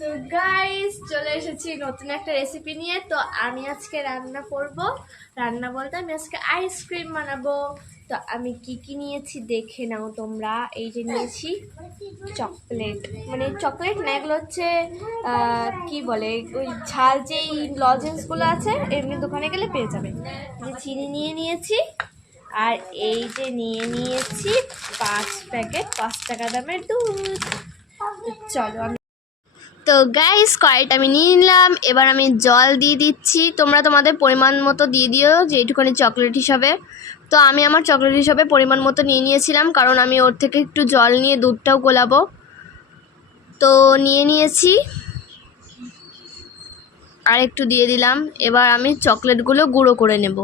তো গাইস চলে এসেছি নতুন একটা রেসিপি নিয়ে। তো আমি আজকে রান্না করব। রান্না বলতে আমি আজকে আইসক্রিম বানাবো। তো আমি কি কি নিয়েছি দেখে নাও তোমরা। এই যে নিয়েছি চকলেট, মানে চকলেট না, এগুলো হচ্ছে কি বলে, ওই ঝাল যেই লজেন্সগুলো আছে এমনি দোকানে গেলে পেয়ে যাবে। যে চিনি নিয়ে নিয়েছি, আর এই যে নিয়ে নিয়েছি 5 প্যাকেট 5 টাকা দামের দুধ। চলো আমি, তো গাইস কড়াইটা আমি নিয়ে নিলাম। এবার আমি জল দিয়ে দিচ্ছি, তোমরা তোমাদের পরিমাণ মতো দিয়ে দিও, যেটুখানি চকলেট হিসাবে। তো আমি আমার চকলেট হিসাবে পরিমাণ মতো নিয়ে নিয়েছিলাম, কারণ আমি ওর থেকে একটু জল নিয়ে দুধটাও গোলাবো। তো নিয়ে নিয়েছি, আর একটু দিয়ে দিলাম। এবার আমি চকলেটগুলো গুঁড়ো করে নেব।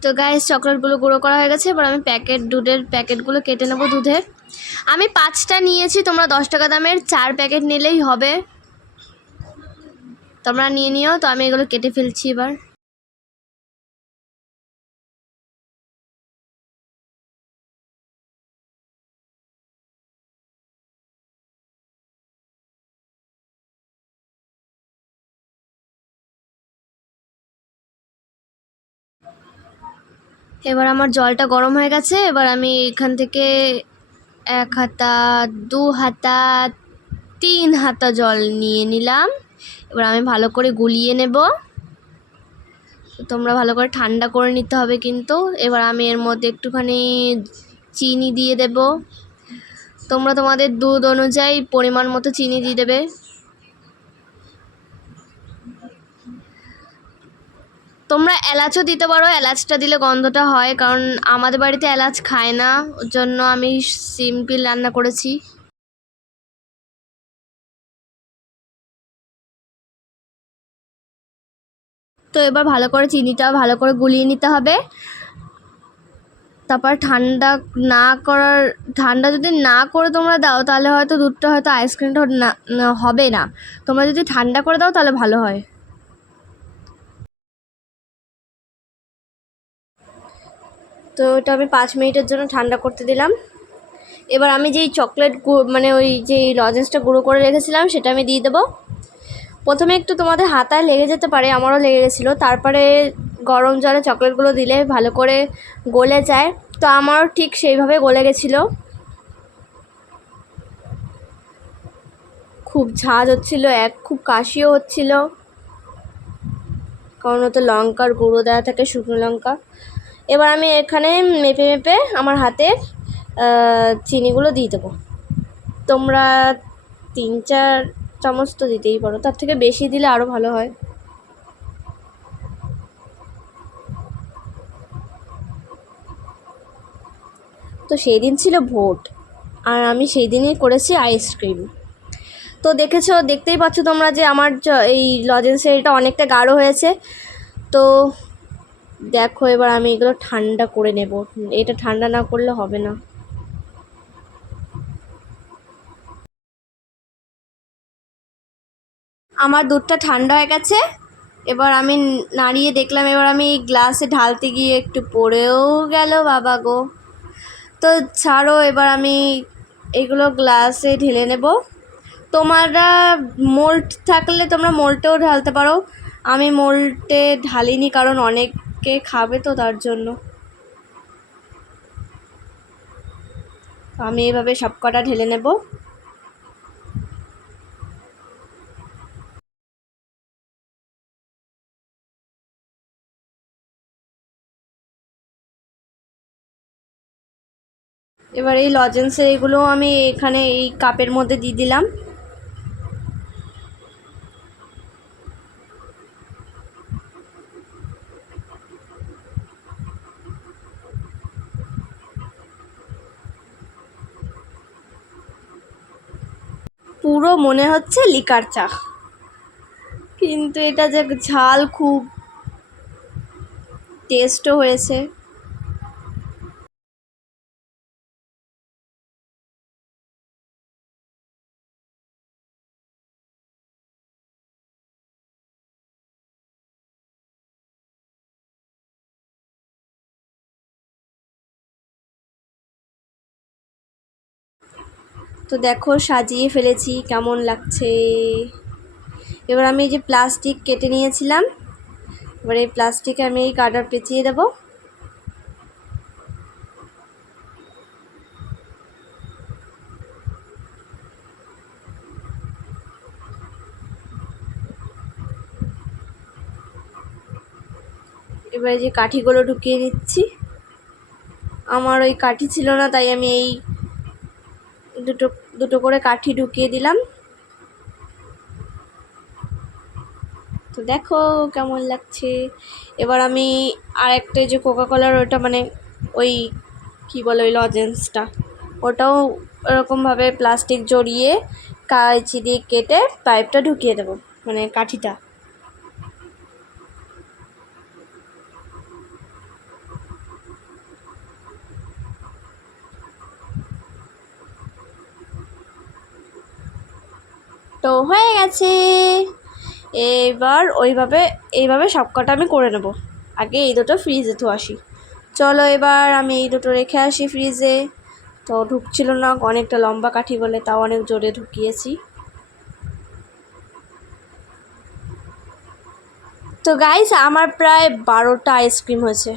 তো গাইস চকলেটগুলো গুঁড়ো করা হয়ে গেছে। এবার আমি দুধের প্যাকেটগুলো কেটে নেব। দুধের আমি 5টা নিয়েছি, তোমরা 10 টাকা দামের 4 প্যাকেট নিলেই হবে। তোমরা নিয়ে নিও। তো আমি এগুলো কেটে ফেলছি এবার। এবার আমার জলটা গরম হয়ে গেছে। এবার আমি এখান থেকে 1 হাতা, 2 হাতা, 3 হাতা জল নিয়ে নিলাম। এবার আমি ভালো করে গুলিয়ে নেব। তোমরা ভালো করে ঠান্ডা করে নিতে হবে কিন্তু। এবার আমি এর মধ্যে একটুখানি চিনি দিয়ে দেব। তোমরা তোমাদের দুধ অনুযায়ী পরিমাণ মতো চিনি দিয়ে দেবে। তোমরা এলাচও দিতে পারো, এলাচটা দিলে গন্ধটা হয়, কারণ আমাদের বাড়িতে এলাচ খায় না, ওর জন্য আমি সিম্পল রান্না করেছি। তো এবার ভালো করে চিনিটা ভালো করে গুলিয়ে নিতে হবে। তারপর ঠান্ডা যদি না করে তোমরা দাও, তাহলে হয়তো দুধটা হয়তো আইসক্রিমটা হবে না। তোমরা যদি ঠান্ডা করে দাও তাহলে ভালো হয়। তো এটা আমি 5 মিনিটের জন্য ঠান্ডা করতে দিলাম। এবার আমি যেই মানে ওই যেই লজেন্সটা গুঁড়ো করে রেখেছিলাম সেটা আমি দিয়ে দেবো। প্রথমে একটু তোমাদের হাতায় লেগে যেতে পারে, আমারও লেগে গেছিলো। তারপরে গরম জলে চকলেটগুলো দিলে ভালো করে গলে যায়। তো আমারও ঠিক সেইভাবে গলে গেছিলো। খুব ঝাঁজ হচ্ছিলো, খুব কাশিও হচ্ছিলো, কারণ ওতে লঙ্কার গুঁড়ো দেওয়া থাকে, শুকনো লঙ্কা। এবার আমি এখানে মেপে মেপে আমার হাতে চিনিগুলো দিয়ে দেবো। তোমরা 3-4 চামচ তো দিতেই পারো, তার থেকে বেশি দিলে আরও ভালো হয়। তো সেই দিন ছিল ভোট, আর আমি সেই দিনই করেছি আইসক্রিম। তো দেখতেই পাচ্ছ তোমরা যে আমার এই লজেন্সের এটা অনেকটা গাঢ় হয়েছে। তো দেখো এবার আমি এগুলো ঠান্ডা করে নেব, এটা ঠান্ডা না করলে হবে না। আমার দুধটা ঠান্ডা হয়ে গেছে। এবার আমি নাড়িয়ে দেখলাম, এবার আমি গ্লাসে ঢালতে গিয়ে একটু পড়েও গেল, বাবা গো। তো ছাড়ো, এবার আমি এগুলো গ্লাসে ঢেলে নেব। তোমরা মোল্ড থাকলে তোমরা মোল্টেও ঢালতে পারো। আমি মোল্টে ঢালিনি, কারণ অনেকে খাবে তো তার জন্য। আমি এভাবে সব কটা ঢেলে নেব। এবার এই লজেন্সের এগুলো আমি এখানে এই কাপের মধ্যে দিয়ে দিলাম। পুরো মনে হচ্ছে লিকার চা, কিন্তু এটা যে ঝাল খুব, টেস্টও হয়েছে। তো দেখো সাজিয়ে ফেলেছি, কেমন লাগছে। এবার আমি এই যে প্লাস্টিক কেটে নিয়েছিলাম, এবার এই প্লাস্টিকে আমি এই কার্ডার পেঁচিয়ে দেবো। এবারে যে কাঠিগুলো ঢুকিয়ে নিচ্ছি। আমার ওই কাঠি ছিল না, তাই আমি এই দুটো দুটো করে কাঠি ঢুকিয়ে দিলাম। তো দেখো কেমন লাগছে। এবার আমি আর একটা যে কোকাকোলার ওটা মানে ওই কি বলে ওই লজেন্সটা, ওটাও এরকমভাবে প্লাস্টিক জড়িয়ে কাঁচি দিয়ে কেটে পাইপটা ঢুকিয়ে দেবো, মানে কাঠিটা। তো হয়ে গেছে। এবার এইভাবে সবকটা আমি করে নেব। আগে এই দুটো ফ্রিজে তো আসি। চলো এবার আমি এই দুটো রেখে আসি ফ্রিজে। তো ঢুকছিল না, অনেকটা লম্বা কাঠি বলে, তাও অনেক জোরে ঢুকিয়েছি। তো গাইস আমার প্রায় 12টা আইসক্রিম হয়েছে।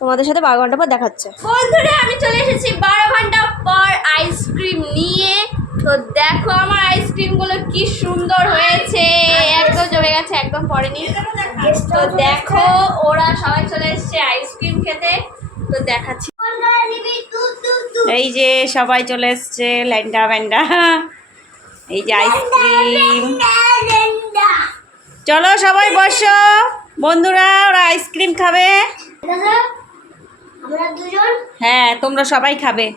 তোমাদের সাথে 12 ঘন্টা পর দেখাচ্ছে। বন্ধুরা আমি চলে এসেছি 12 ঘন্টা পর আইসক্রিম নিয়ে। তো দেখো আমার আইসক্রিমগুলো কি সুন্দর হয়েছে, একদম জমে গেছে, একদম পড়েনি। তো দেখো ওরা সবাই চলে এসেছে আইসক্রিম খেতে। তো দেখাচ্ছি, এই যে সবাই চলে এসছে ল্যান্ডা ব্যান্ডা, এই যে আইসক্রিম। চলো সবাই বসো বন্ধুরা, ওরা আইসক্রিম খাবে। হ্যাঁ তোমরা সবাই খাবে।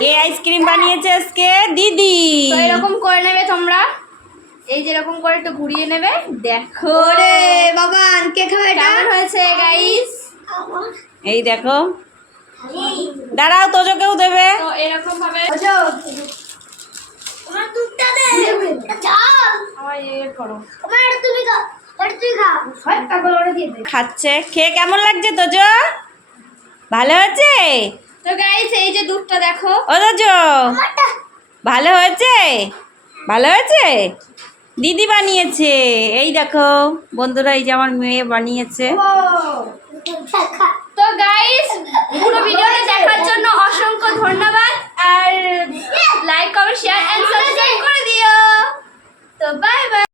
কে আইসক্রিম বানিয়েছে আজকে? দিদি। তো এরকম করে নেবে তোমরা, এই যে এরকম করে একটু ঘুরিয়ে নেবে। দেখো রে বাবা, কে খাবে এটা? কেমন হয়েছে গাইস? এই দেখো, দাঁড়াও তোজোকেও দেবে। তো এরকম ভাবে আমার দুধটা দে, আমার এর করো, আমার এটা তুমি খাও, এটা তুই খা, সবটা করে দিয়ে দে। খাচ্ছে, খেয়ে কেমন লাগছে তোজো? ভালো হয়েছে? তো গাইস এই যে দুধটা দেখো। ও তোজো ভালো হয়েছে? ভালো হয়েছে? দিদি বানিয়েছে, এই দেখো বন্ধুরা, এই যে আমার মেয়ে বানিয়েছে। তো গাইস পুরো ভিডিওটা দেখার জন্য অসংখ্য ধন্যবাদ, আর like comment share and subscribe করে দিও। তো বাই বাই।